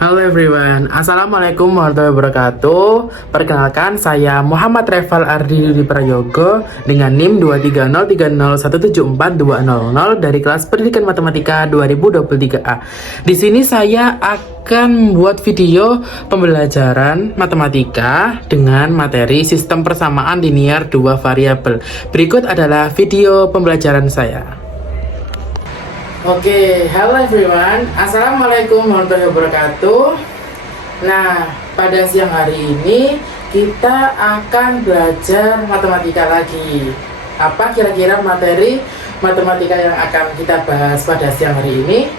Halo everyone, Assalamualaikum warahmatullahi wabarakatuh. Perkenalkan, saya Muhammad Reval Ardi Prayogo dengan NIM 23030174200 dari kelas Pendidikan Matematika 2023A. Di sini saya akan membuat video pembelajaran matematika dengan materi sistem persamaan linear dua variabel. Berikut adalah video pembelajaran saya. Oke, halo everyone, Assalamualaikum warahmatullahi wabarakatuh. Nah, pada siang hari ini kita akan belajar matematika lagi. Apa kira-kira materi matematika yang akan kita bahas pada siang hari ini?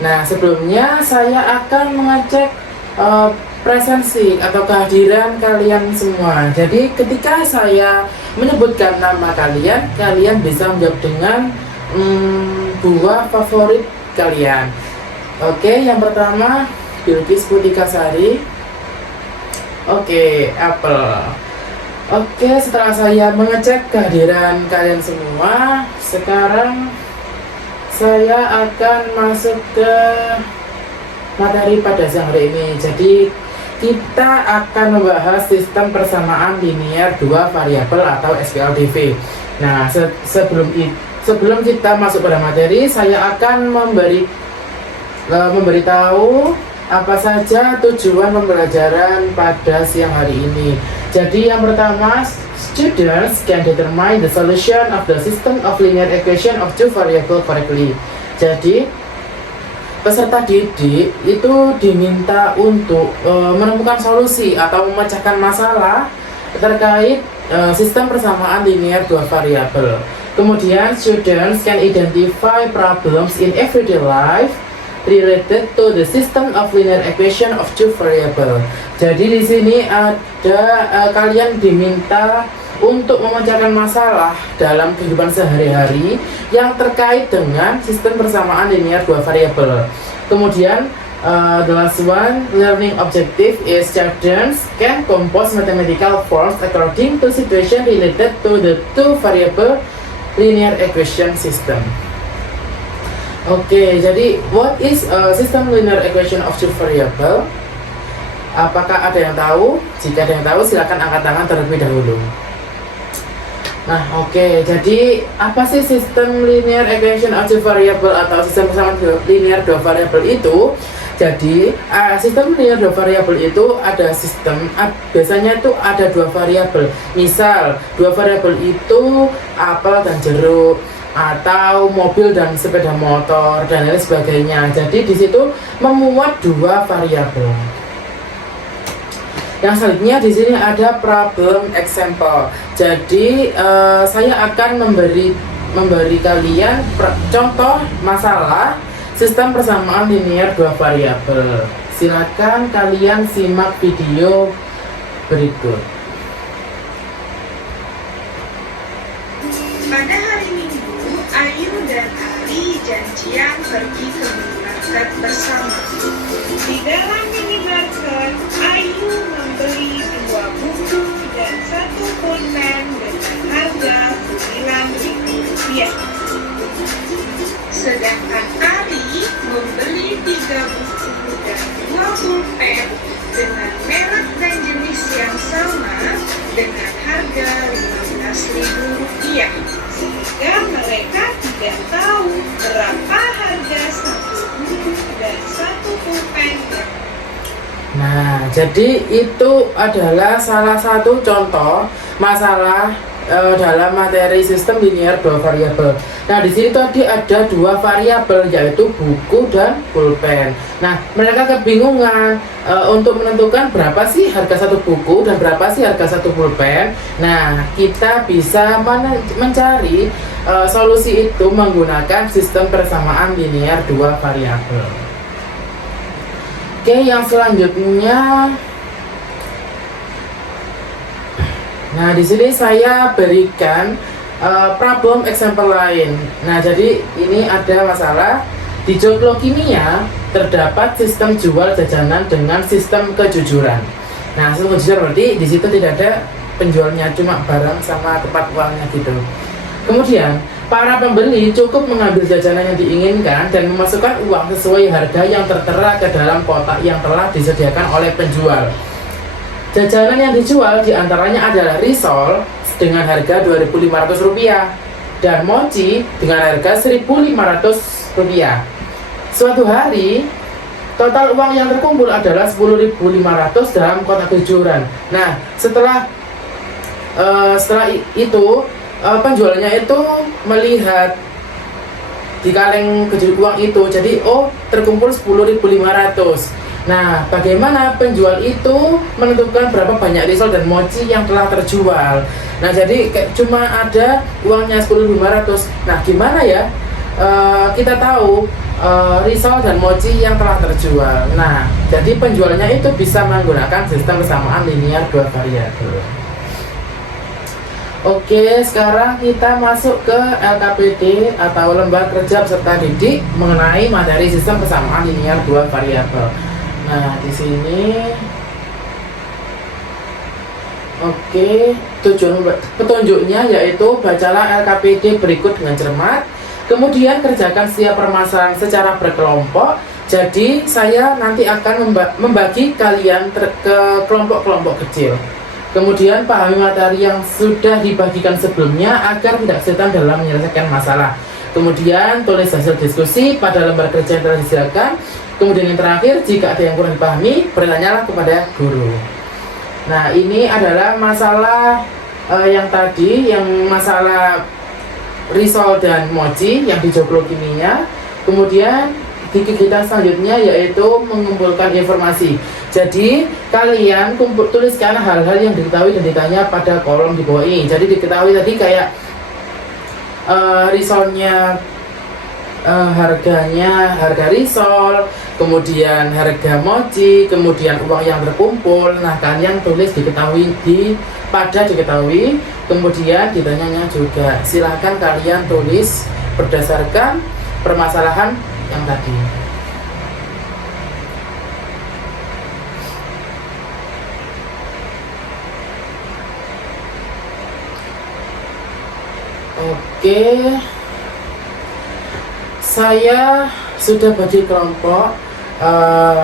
Nah, sebelumnya saya akan mengecek presensi atau kehadiran kalian semua. Jadi ketika saya menyebutkan nama kalian, kalian bisa menjawab dengan buah favorit kalian. Oke, yang pertama Bilqis Putikasari. Oke, apel. Oke, setelah saya mengecek kehadiran kalian semua, sekarang saya akan masuk ke materi pada siang hari ini. Jadi kita akan membahas sistem persamaan linear dua variabel atau SPLDV. Nah, sebelum kita masuk pada materi, saya akan memberitahu apa saja tujuan pembelajaran pada siang hari ini. Jadi yang pertama, students can determine the solution of the system of linear equation of two variables correctly. Jadi peserta didik itu diminta untuk menemukan solusi atau memecahkan masalah terkait sistem persamaan linear dua variabel. Kemudian students can identify problems in everyday life related to the system of linear equation of two variable. Jadi di sini ada kalian diminta untuk memecahkan masalah dalam kehidupan sehari-hari yang terkait dengan sistem persamaan linear dua variabel. Kemudian the last one, learning objective is students can compose mathematical forms according to situation related to the two variable linear equation system. Oke, jadi what is a system linear equation of two variable? Apakah ada yang tahu? Jika ada yang tahu, silakan angkat tangan terlebih dahulu. Nah, oke, jadi apa sih sistem linear equation of two variable atau sistem persamaan linear dua variabel itu? Jadi sistem linear dua variabel itu ada biasanya itu ada dua variabel. Misal dua variabel itu apel dan jeruk, atau mobil dan sepeda motor dan lain sebagainya. Jadi di situ memuat dua variabel. Yang selanjutnya di sini ada problem example. Jadi saya akan memberi kalian contoh masalah sistem persamaan linear dua variabel. Silakan kalian simak video berikut. Pada hari Minggu, Ayu dan Ali janjian pergi ke minimarket bersama. Di dalam minimarket, Ayu membeli 2 buku dan 1 pulpen dengan harga Rp9.000. Sedangkan Ali membeli 3 buku dan 2 pulpen dengan merek dan jenis yang sama dengan harga Rp15.000, sehingga mereka tidak tahu berapa harga 1 buku dan 1 pulpen. Nah, jadi itu adalah salah satu contoh masalah dalam materi sistem linear dua variabel. Nah, di sini tadi ada dua variabel yaitu buku dan pulpen. Nah, mereka kebingungan untuk menentukan berapa sih harga satu buku dan berapa sih harga satu pulpen. Nah, kita bisa mencari solusi itu menggunakan sistem persamaan linear dua variabel. Oke, yang selanjutnya. Nah, di sini saya berikan problem example lain. Nah, jadi ini ada masalah di Joglo Kimia terdapat sistem jual jajanan dengan sistem kejujuran. Nah, sistem kejujuran berarti di situ tidak ada penjualnya, cuma barang sama tempat uangnya gitu. Kemudian Para pembeli cukup mengambil jajanan yang diinginkan dan memasukkan uang sesuai harga yang tertera ke dalam kotak yang telah disediakan oleh penjual. Jajanan yang dijual diantaranya adalah risol dengan harga Rp2.500 dan mochi dengan harga Rp1.500. Suatu hari, total uang yang terkumpul adalah Rp10.500 dalam kotak kejujuran. Nah, setelah itu penjualnya itu melihat di kaleng uang itu, jadi terkumpul 10.500. Nah, bagaimana penjual itu menentukan berapa banyak risol dan mochi yang telah terjual? Nah, jadi cuma ada uangnya 10.500. Nah, gimana ya kita tahu risol dan mochi yang telah terjual? Nah, jadi penjualnya itu bisa menggunakan sistem persamaan linear dua variabel. Oke, sekarang kita masuk ke LKPD atau Lembar Kerja Peserta Didik mengenai materi sistem persamaan linear dua variabel. Nah, di sini tujuan petunjuknya yaitu bacalah LKPD berikut dengan cermat, kemudian kerjakan setiap permasalahan secara berkelompok. Jadi saya nanti akan membagi kalian ke kelompok-kelompok kecil. Kemudian pahami materi yang sudah dibagikan sebelumnya agar tidak kesulitan dalam menyelesaikan masalah. Kemudian tulis hasil diskusi pada lembar kerja yang telah disediakan. Kemudian yang terakhir, jika ada yang kurang dipahami, bertanyalah kepada guru. Nah, ini adalah masalah yang tadi, yang masalah risol dan mochi yang di joglo kimia. Kemudian di kegiatan selanjutnya yaitu mengumpulkan informasi. Jadi kalian tuliskan hal-hal yang diketahui dan ditanya pada kolom di bawah ini. Jadi diketahui tadi kayak risolnya, harganya, harga risol, kemudian harga mochi, kemudian uang yang terkumpul. Nah, kalian tulis diketahui pada diketahui, kemudian ditanyanya juga. Silahkan kalian tulis berdasarkan permasalahan yang tadi. Oke, saya sudah bagi kelompok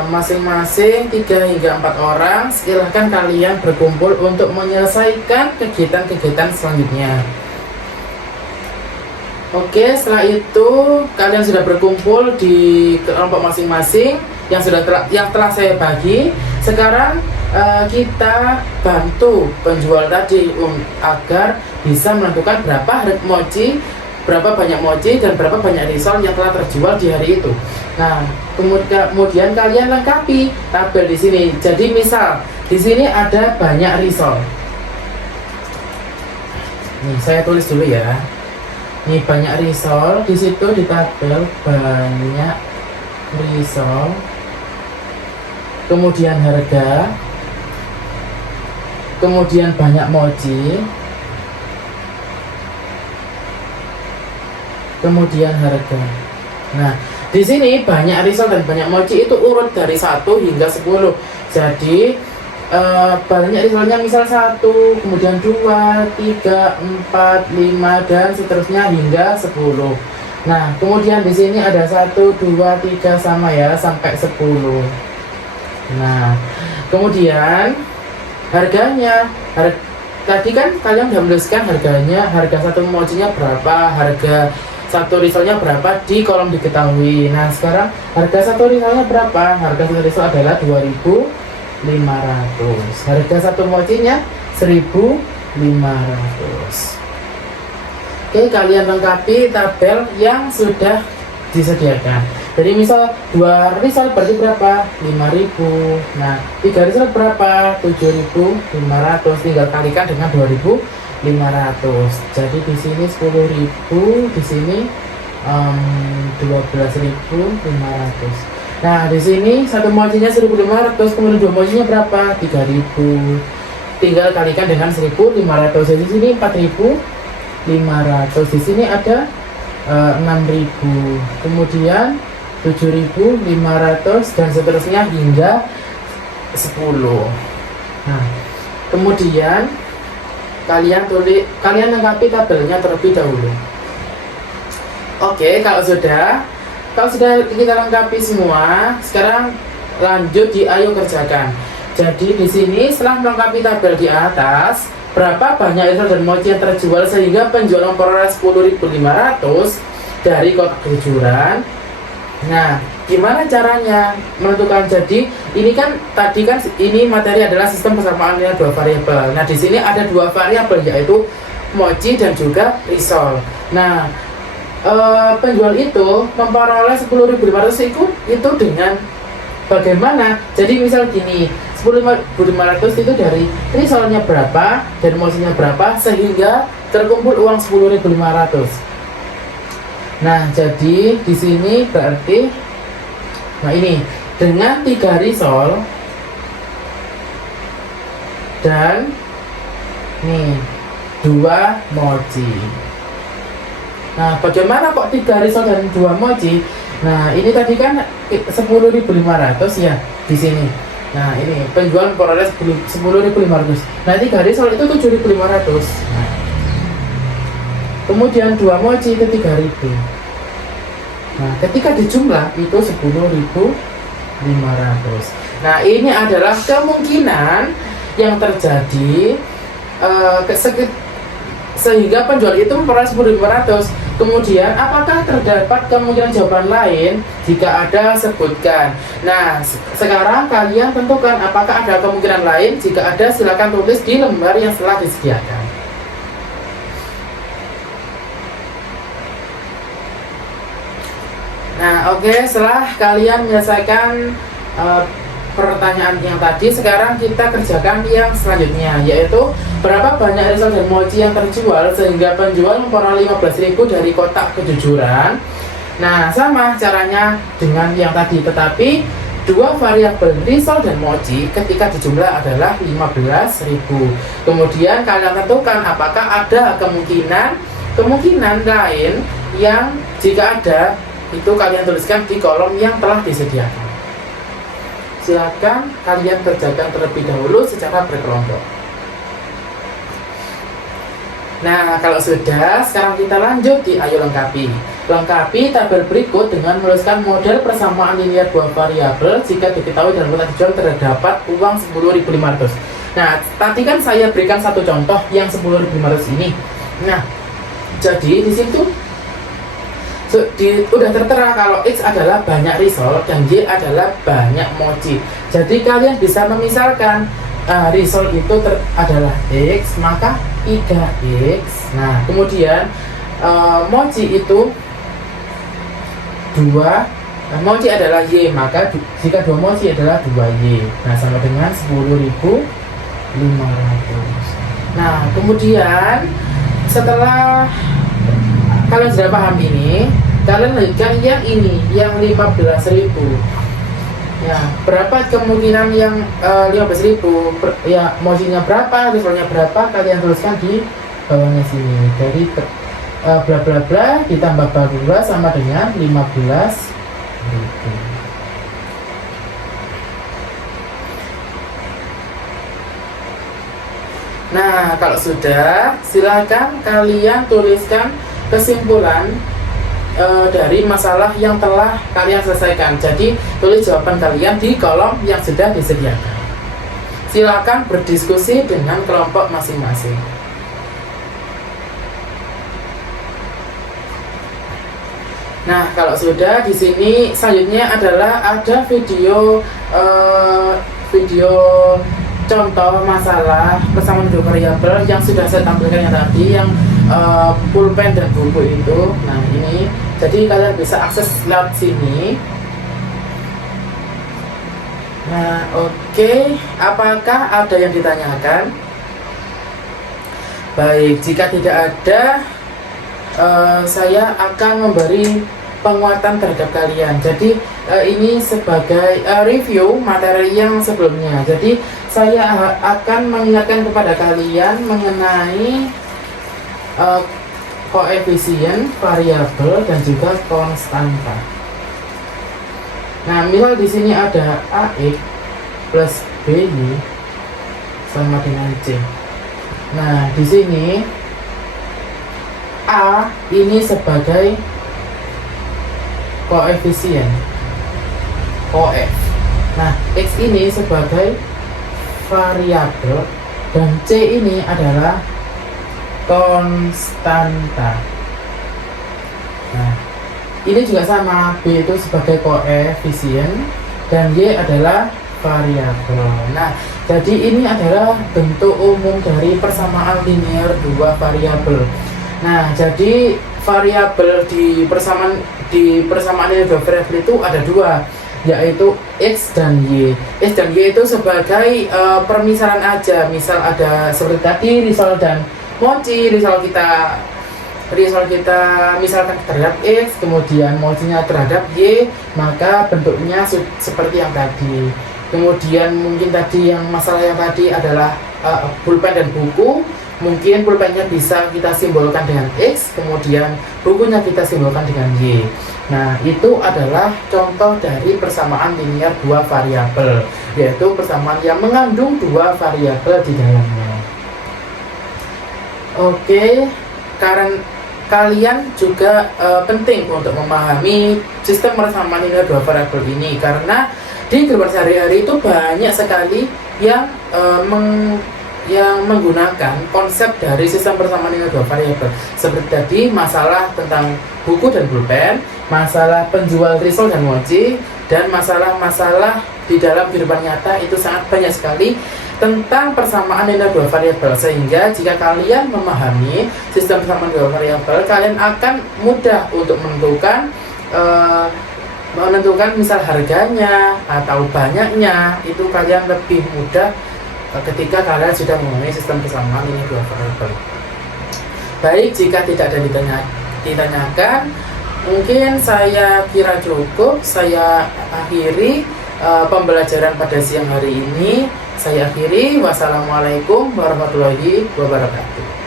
masing-masing 3 hingga 4 orang. Silahkan kalian berkumpul untuk menyelesaikan kegiatan-kegiatan selanjutnya. Oke, setelah itu kalian sudah berkumpul di kelompok masing-masing yang telah saya bagi. Sekarang kita bantu penjual tadi agar bisa menentukan berapa banyak mochi dan berapa banyak risol yang telah terjual di hari itu. Nah, kemudian kalian lengkapi tabel di sini. Jadi misal di sini ada banyak risol. Nih, saya tulis dulu ya. Nih, banyak risol, di situ di tabel banyak risol. Kemudian harga. Kemudian banyak mochi. Kemudian harga. Nah, di sini banyak risol dan banyak mochi itu urut dari 1 hingga 10. Jadi banyak risolnya misal 1, kemudian 2, 3, 4, 5 dan seterusnya hingga 10. Nah, kemudian di sini ada 1, 2, 3 sama ya sampai 10. Nah, kemudian harganya. Tadi kan kalian sudah menuliskan harganya, harga satu mochinya berapa, harga satu risolnya berapa di kolom diketahui. Nah, sekarang harga satu risolnya berapa? Harga satu risol adalah 2.500. Harga satu mochinya 1.500. Oke, kalian lengkapi tabel yang sudah disediakan. Jadi misal 2 risol berarti berapa? 5.000. Nah, 3 risol berapa? 7.500. Tinggal kalikan dengan 2.500. Jadi di sini 10.000, di sini 12.500. Nah, di sini satu mochinya 1.500, kemudian 2 mochinya berapa? 3.000. Tinggal kalikan dengan 1.500. Jadi di sini 4.500. Di sini ada 6.000. Kemudian 7.500 dan seterusnya hingga 10. Nah, kemudian kalian lengkapi tabelnya terlebih dahulu. Oke, kalau sudah kita lengkapi semua, sekarang lanjut di ayo kerjakan. Jadi di sini setelah melengkapi tabel di atas, berapa banyak risol dan mochi yang terjual sehingga penjual memperoleh 10.500 dari kotak kejujuran. Nah, gimana caranya menentukan? Jadi ini kan tadi kan ini materi adalah sistem persamaan linear dua variabel. Nah, di sini ada dua variabel yaitu mochi dan juga risol. Nah, penjual itu memperoleh 10.500 itu dengan bagaimana? Jadi misal gini, 10.500 itu dari risolnya berapa dan mochinya berapa sehingga terkumpul uang 10.500. Nah, jadi di sini berarti, nah ini dengan 3 risol dan nih 2 mochi. Nah, bagaimana kok 3 risol dan 2 mochi? Nah, ini tadi kan 10.500 ya di sini. Nah, ini penjual memperoleh 10.500. Nah, 3 risol itu 7.500. Nah, kemudian 2 mochi itu 3.000. Nah, ketika dijumlah itu 10.500. Nah, ini adalah kemungkinan yang terjadi sehingga penjual itu memperoleh 10.500. Kemudian apakah terdapat kemungkinan jawaban lain? Jika ada, sebutkan. Nah, sekarang kalian tentukan apakah ada kemungkinan lain. Jika ada, silakan tulis di lembar yang telah disediakan. Nah, oke, setelah kalian menyelesaikan pertanyaan yang tadi, sekarang kita kerjakan yang selanjutnya, yaitu berapa banyak risol dan mochi yang terjual sehingga penjual memperoleh 15.000 dari kotak kejujuran. Nah, sama caranya dengan yang tadi, tetapi dua variabel risol dan mochi ketika dijumlah adalah 15.000. Kemudian kalian tentukan apakah ada kemungkinan lain yang jika ada itu kalian tuliskan di kolom yang telah disediakan. Silakan kalian kerjakan terlebih dahulu secara berkelompok. Nah, kalau sudah, sekarang kita lanjut di ayo lengkapi. Lengkapi tabel berikut dengan menuliskan model persamaan linear dua variabel jika diketahui dalam kotak kejujuran terdapat uang 10.500. Nah, tadi kan saya berikan satu contoh yang 10.500 ini. Nah, jadi di situ udah tertera kalau X adalah banyak risol dan Y adalah banyak mochi. Jadi kalian bisa memisalkan risol itu adalah X, maka 3X. Nah, kemudian mochi itu 2, mochi adalah Y, maka jika 2 mochi adalah 2Y. Nah, sama dengan 10.500. Nah, kemudian setelah kalian sudah paham ini, kalian lanjutkan yang ini, yang 15.000. Ya, berapa kemungkinan yang 15.000? Ya, mochinya berapa, risolnya berapa, kalian tuliskan di bawahnya sini. Jadi bla bla bla ditambah bla bla sama dengan 15.000. Nah, kalau sudah, silakan kalian tuliskan kesimpulan dari masalah yang telah kalian selesaikan. Jadi tulis jawaban kalian di kolom yang sudah disediakan. Silakan berdiskusi dengan kelompok masing-masing. Nah, kalau sudah, di sini selanjutnya adalah ada video contoh masalah persamaan dua variabel yang sudah saya tampilkan yang tadi, yang pulpen dan buku itu. Nah, ini jadi kalian bisa akses lewat sini. Nah, oke. Apakah ada yang ditanyakan? Baik, jika tidak ada, saya akan memberi penguatan terhadap kalian. Jadi ini sebagai review materi yang sebelumnya. Jadi saya akan mengingatkan kepada kalian mengenai koefisien, variabel, dan juga konstanta. Nah, misal di sini ada AX plus BY sama dengan C. Nah, di sini A ini sebagai koefisien OF. Nah, X ini sebagai variabel dan C ini adalah konstanta. Nah, ini juga sama, B itu sebagai koefisien dan Y adalah variabel. Nah, jadi ini adalah bentuk umum dari persamaan linear dua variabel. Nah, jadi variabel di persamaan linear dua variabel itu ada dua, yaitu X dan Y. X dan Y itu sebagai permisalan aja. Misal ada seperti tadi risol dan mochi. Risol kita misalkan terhadap X, kemudian mochinya terhadap Y, maka bentuknya seperti yang tadi. Kemudian mungkin tadi yang masalah yang tadi adalah pulpen dan buku. Mungkin pulpennya bisa kita simbolkan dengan X, kemudian bukunya kita simbolkan dengan Y. Nah, itu adalah contoh dari persamaan linear dua variabel, yaitu persamaan yang mengandung dua variabel di dalamnya. Oke, karena kalian juga penting untuk memahami sistem persamaan linear dua variabel ini, karena di kehidupan sehari-hari itu banyak sekali yang menggunakan konsep dari sistem persamaan linear dua variabel. Seperti tadi masalah tentang buku dan pulpen, masalah penjual risol dan mochi, dan masalah-masalah di dalam kehidupan nyata itu sangat banyak sekali tentang persamaan linear dua variabel. Sehingga jika kalian memahami sistem persamaan dua variabel, kalian akan mudah untuk menentukan misal harganya atau banyaknya. Itu kalian lebih mudah ketika kalian sudah memahami sistem persamaan linear dua variabel. Baik, jika tidak ada ditanyakan, mungkin saya kira cukup. Saya akhiri pembelajaran pada siang hari ini. Saya akhiri. Wassalamualaikum warahmatullahi wabarakatuh.